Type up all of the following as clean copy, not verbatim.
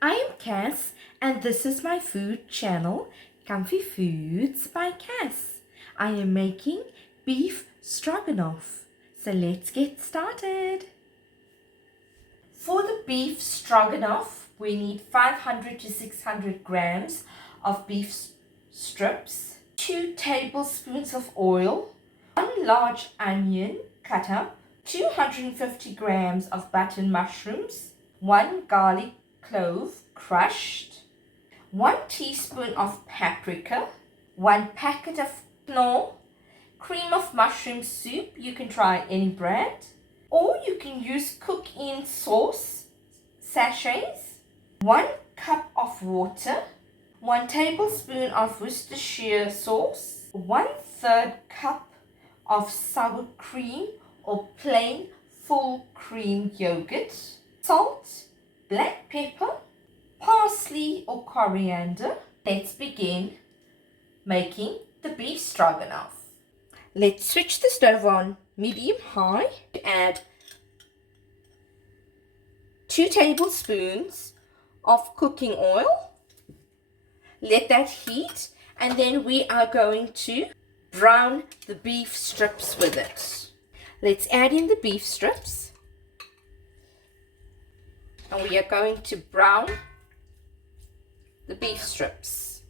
I am Cass and this is my food channel, Comfy Foods by Cass. I am making beef stroganoff. So let's get started. For the beef stroganoff, we need 500 to 600 grams of beef strips, 2 tablespoons of oil, 1 large onion cut up, 250 grams of button mushrooms, 1 garlic clove crushed, 1 teaspoon of paprika, 1 packet of knorr, cream of mushroom soup. You can try any brand, or you can use cook-in sauce sachets, 1 cup of water, 1 tablespoon of Worcestershire sauce, 1/3 cup of sour cream or plain full cream yogurt, salt, black pepper, parsley or coriander. Let's begin making the beef stroganoff. Let's switch the stove on medium-high. Add 2 tablespoons of cooking oil. Let that heat, and then we are going to brown the beef strips with it. Let's add in the beef strips, and we are going to brown the beef strips.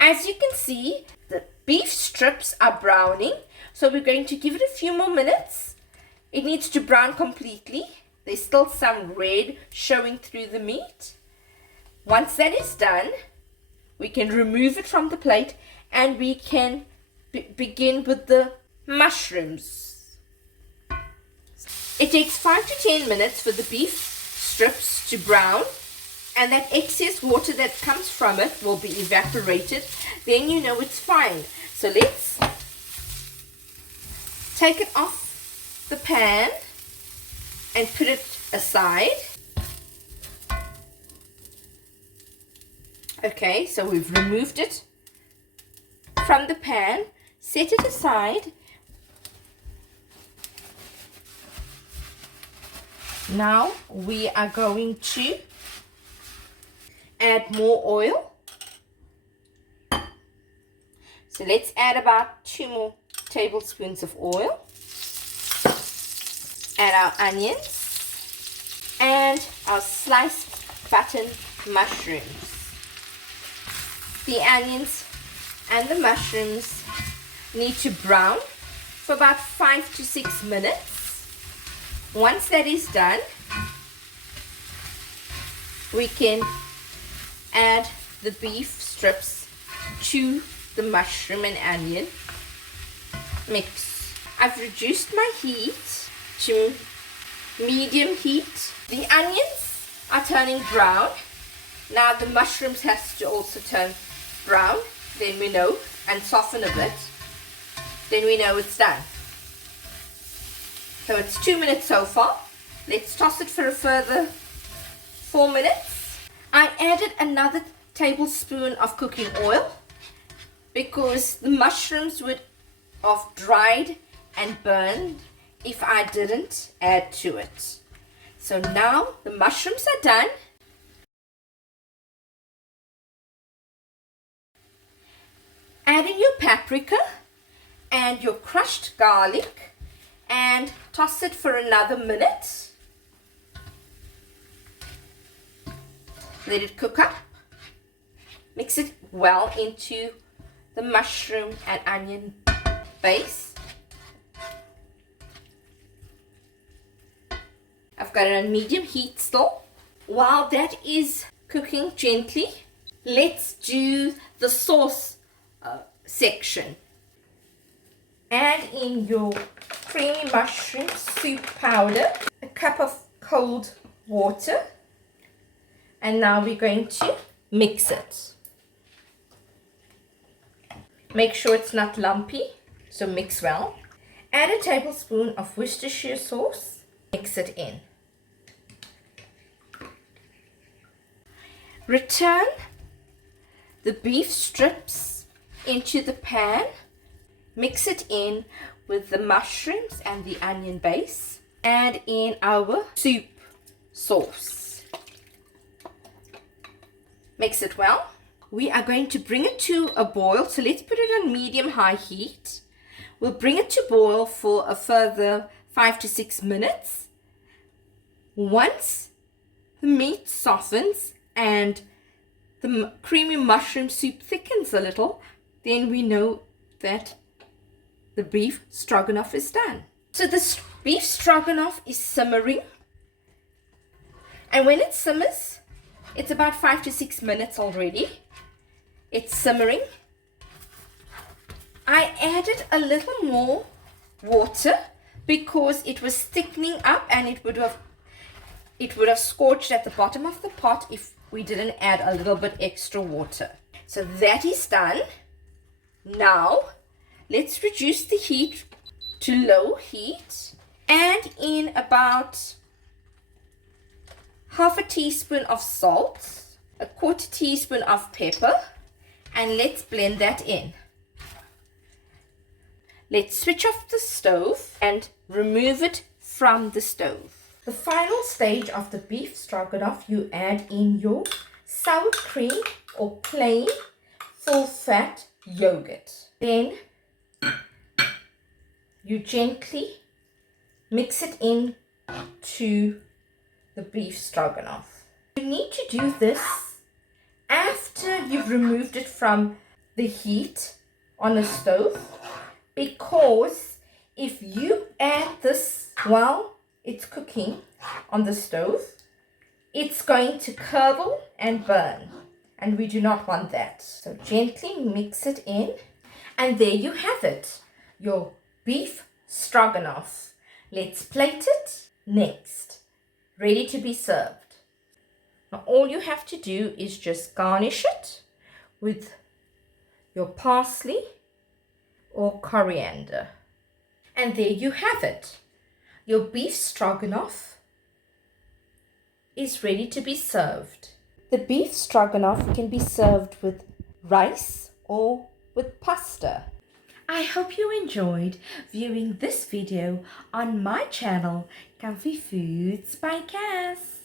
As you can see, the beef strips are browning, so we're going to give it a few more minutes. It needs to brown completely. There's still some red showing through the meat. Once that is done, we can remove it from the plate and we can begin with the mushrooms. It takes 5 to 10 minutes for the beef strips to brown, and that excess water that comes from it will be evaporated. Then you know it's fine. So let's take it off the pan and put it aside. Okay, so we've removed it from the pan, set it aside. Now we are going to add more oil. So let's add about 2 more tablespoons of oil. Add our onions and our sliced button mushrooms. The onions and the mushrooms need to brown for about 5 to 6 minutes. Once that is done, we can add the beef strips to the mushroom and onion mix. I've reduced my heat to medium heat. The onions are turning brown. Now the mushrooms has to also turn brown, then we know, and soften a bit, then we know it's done. So it's 2 minutes so far. Let's toss it for a further 4 minutes. I added another tablespoon of cooking oil because the mushrooms would have dried and burned if I didn't add to it. So now the mushrooms are done. Add in your paprika and your crushed garlic and toss it for another minute. Let it cook up. Mix it well into the mushroom and onion base. I've got it on medium heat still. While that is cooking gently, let's do the sauce section. Add in your creamy mushroom soup powder, a cup of cold water, and now we're going to mix it. Make sure it's not lumpy, so mix well. Add a tablespoon of Worcestershire sauce, mix it in. Return the beef strips into the pan, mix it in with the mushrooms and the onion base. Add in our soup sauce. Mix it well. We are going to bring it to a boil, so let's put it on medium-high heat. We'll bring it to boil for a further 5 to 6 minutes. Once the meat softens and the creamy mushroom soup thickens a little, then we know that the beef stroganoff is done. So the beef stroganoff is simmering. And when it simmers, it's about 5 to 6 minutes already. It's simmering. I added a little more water because it was thickening up and it would have scorched at the bottom of the pot if we didn't add a little bit extra water. So that is done. Now let's reduce the heat to low heat. Add in about half a teaspoon of salt, a quarter teaspoon of pepper, and let's blend that in. Let's switch off the stove and remove it from the stove. The final stage of the beef stroganoff, you add in your sour cream or plain full fat yogurt. Then you gently mix it in to the beef stroganoff. You need to do this after you've removed it from the heat on the stove, because if you add this while it's cooking on the stove, it's going to curdle and burn, and we do not want that. So gently mix it in, and there you have it, your beef stroganoff. Let's plate it next, ready to be served. Now all you have to do is just garnish it with your parsley or coriander. And there you have it. Your beef stroganoff is ready to be served. The beef stroganoff can be served with rice or with pasta. I hope you enjoyed viewing this video on my channel, Comfy Foods by Cass.